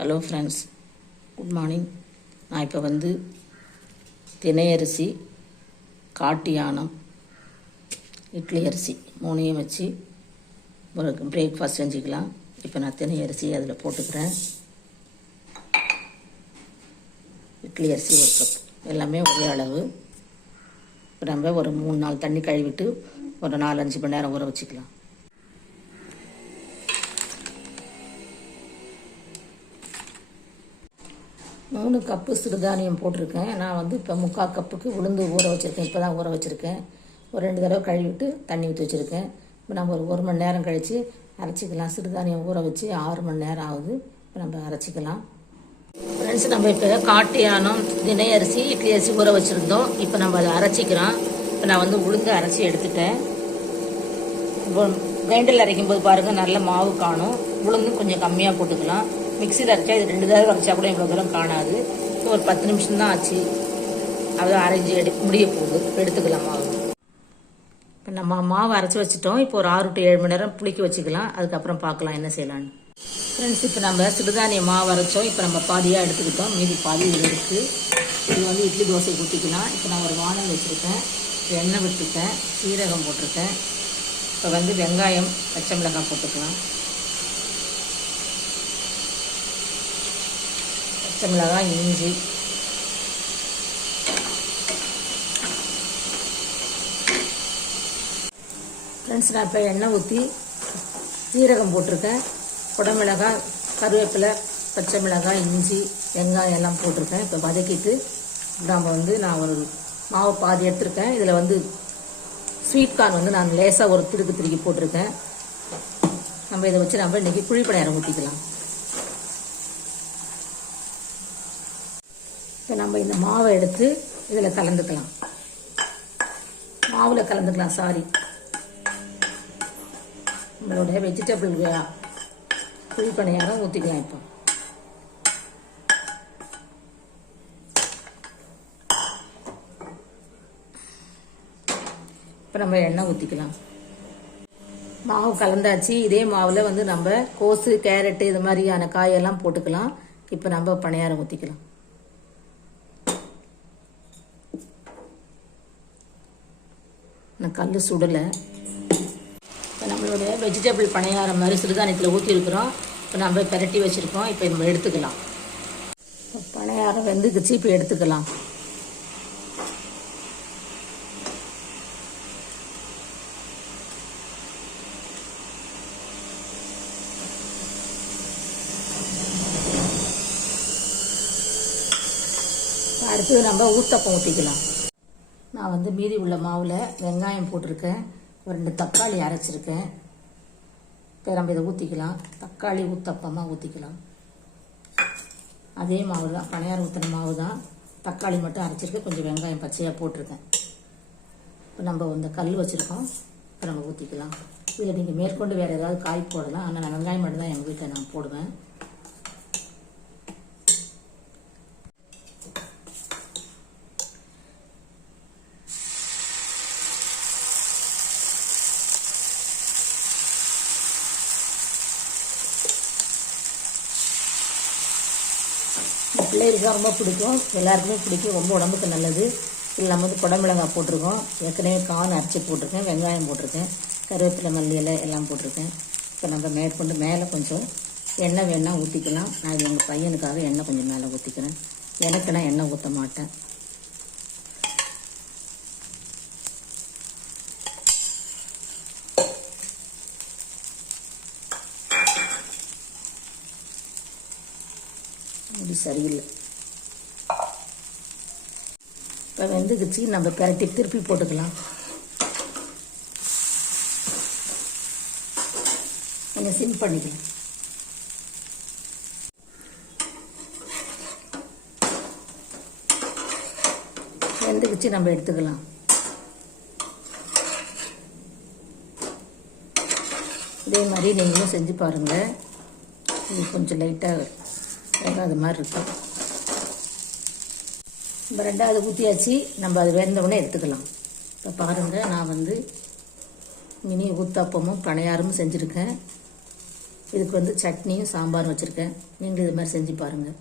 Hello friends good morning நான் இப்போ வந்து தினையரிசி காட்டு யானம் இட்லி அரிசி மூணையும் வச்சு ஒரு பிரேக்ஃபாஸ்ட் செஞ்சுக்கலாம். இப்போ நான் தினை அரிசி அதில் போட்டுக்கிறேன். இட்லி அரிசி ஒரு கப் எல்லாமே ஒரே அளவு. இப்போ நம்ம ஒரு மூணு நாள் தண்ணி கழுவிட்டு ஒரு நாலஞ்சு மணி நேரம் ஊற வச்சுக்கலாம். மூணு கப்பு சிறுதானியம் போட்டிருக்கேன். நான் வந்து இப்போ முக்கால் கப்புக்கு உளுந்து ஊற வச்சுருக்கேன். இப்போ தான் ஊற வச்சுருக்கேன். ஒரு ரெண்டு தடவை கழுவிட்டு தண்ணி ஊற்றி வச்சுருக்கேன். இப்போ நம்ம ஒரு ஒரு மணி நேரம் கழித்து அரைச்சிக்கலாம். சிறுதானியம் ஊற வச்சு ஆறு மணி நேரம் ஆகுது. இப்போ நம்ம அரைச்சிக்கலாம். ஃப்ரெண்ட்ஸ் நம்ம இப்போ காட்டியானம் தினை அரிசி இட்லி அரிசி ஊற வச்சுருந்தோம். இப்போ நம்ம அதை அரைச்சிக்கிறோம் இப்போ நான் வந்து உளுந்து அரைச்சி எடுத்துட்டேன். கிரைண்டரில் அரைக்கும் போது பாருங்கள் நல்ல மாவு காணும். உளுந்தும் கொஞ்சம் கம்மியாக போட்டுக்கலாம். மிக்சியில் அரைச்சா இது ரெண்டு தடவை அரைச்சா கூட இவ்வளோ தூரம் காணாது. இப்போ ஒரு பத்து நிமிஷம் தான் ஆச்சு. அதான் அரைஞ்சி எடு முடிய போகுது. எடுத்துக்கலாம்? மாவு இப்போ நம்ம மாவு அரைச்சி வச்சுட்டோம். இப்போ ஒரு ஆறு டு ஏழு மணி நேரம் புளிக்க வச்சுக்கலாம். அதுக்கப்புறம் பார்க்கலாம் என்ன செய்யலான்னு ஃப்ரெண்ட்ஸ் இப்போ நம்ம சிறுதானிய மாவு அரைச்சோம். இப்போ நம்ம பாதியாக எடுத்துக்கிட்டோம். மீதி பாதி இதில் இருக்குது இது வந்து இட்லி தோசை ஊற்றிக்கலாம் இப்போ நான் ஒரு வானல் வச்சுருக்கேன். எண்ணெய் விட்டுருக்கேன் சீரகம் போட்டிருக்கேன். இப்போ வந்து வெங்காயம் பச்சை மிளகாய் போட்டுக்கலாம். பச்சை மிளகாய் இஞ்சி. ஃப்ரெண்ட்ஸ் நான் இப்போ எண்ணெய் ஊற்றி சீரகம் போட்டிருக்கேன். குடமிளகாய் கருவேப்பிலை பச்சை மிளகாய் இஞ்சி வெங்காயம் எல்லாம் போட்டிருக்கேன். இப்போ வதக்கிட்டு நாம் வந்து நான் ஒரு மாவு பாதி எடுத்திருக்கேன். இதில் வந்து ஸ்வீட் கார்ன் வந்து நான் லேசாக ஒரு திருக்கு திருக்கி போட்டிருக்கேன். நம்ம இதை வச்சு நம்ம இன்றைக்கி குழிப்பணியாரம் ஊற்றிக்கலாம் நம்ம இந்த மாவை எடுத்து இதில் கலந்துக்கலாம். மாவில் கலந்துக்கலாம் சாரி நம்மளுடைய வெஜிடபிள் குழிப்பணியாரம் ஊற்றிக்கலாம் இப்போ. இப்போ நம்ம எண்ணெய் ஊற்றிக்கலாம் மாவு கலந்தாச்சு இதே மாவில் வந்து நம்ம கோஸு கேரட்டு இது மாதிரியான காயெல்லாம் போட்டுக்கலாம். இப்போ நம்ம பணியாரம் ஊற்றிக்கலாம் நான் கல் சுடலை. இப்போ நம்மளுடைய வெஜிடபிள் பணியாரம் மாதிரி சிறுதானியத்தில் ஊற்றிருக்கிறோம் இப்போ நம்ம பெரட்டி வச்சுருக்கோம். இப்போ நம்ம எடுத்துக்கலாம். பணியாரம் வெந்துக்குச்சு இப்போ எடுத்துக்கலாம். அடுத்து நம்ம ஊத்தப்பம் ஊற்றிக்கலாம் நான் வந்து மீதி உள்ள மாவில் வெங்காயம் போட்டிருக்கேன். ஒரு ரெண்டு தக்காளி அரைச்சிருக்கேன். இப்போ நம்ம இதை ஊற்றிக்கலாம் தக்காளி ஊத்தப்பமாக ஊற்றிக்கலாம் அதே மாவு தான் பணியாரம் ஊற்றின மாவு தான் தக்காளி மட்டும் அரைச்சிருக்கேன். கொஞ்சம் வெங்காயம் பச்சையாக போட்டிருக்கேன். இப்போ நம்ம இந்த கல் வச்சுருக்கோம். இப்போ நம்ம ஊற்றிக்கலாம் இதில் நீங்கள் மேற்கொண்டு வேறு ஏதாவது காய் போடலாம். ஆனால் நான் வெங்காயம் மட்டும் தான் எங்கள் வீட்டில் நான் போடுவேன். இந்த பிள்ளைகளுக்கு ரொம்ப பிடிக்கும். எல்லாருக்குமே பிடிக்கும். ரொம்ப உடம்புக்கு நல்லது. இல்லாமல் வந்து குடமிளகாய் போட்டிருக்கோம். ஏற்கனவே கான் அரைச்சி போட்டிருக்கேன். வெங்காயம் போட்டிருக்கேன். கருவேப்பிலை மல்லி இலை எல்லாம் போட்டிருக்கேன். இப்போ நம்ம மேற்கொண்டு மேலே கொஞ்சம் எண்ணெய் வேணால் ஊற்றிக்கலாம் நான் எங்கள் பையனுக்காக எண்ணெய் கொஞ்சம் மேலே ஊற்றிக்கிறேன் எனக்கு நான் எண்ணெய் ஊற்ற மாட்டேன். இது சரியில்லை. இப்போ வெந்துக்குச்சு நம்ம பெரட்டி திருப்பி போட்டுக்கலாம். கொஞ்சம் சிம் பண்ணிக்கலாம். வெந்துக்குச்சு நம்ம எடுத்துக்கலாம். இதே மாதிரி நீங்களும் செஞ்சு பாருங்கள் இது கொஞ்சம் லைட்டாக அது மாதிரி இருக்கும். இப்போ ரெண்டாவது ஊற்றியாச்சு நம்ம அது வெந்தவுடனே எடுத்துக்கலாம். இப்போ பாருங்கள் நான் வந்து மினி ஊத்தாப்பமும் பணியாரமும் செஞ்சுருக்கேன். இதுக்கு வந்து சட்னியும் சாம்பாரும் வச்சுருக்கேன். நீங்களும் இது மாதிரி செஞ்சு பாருங்கள்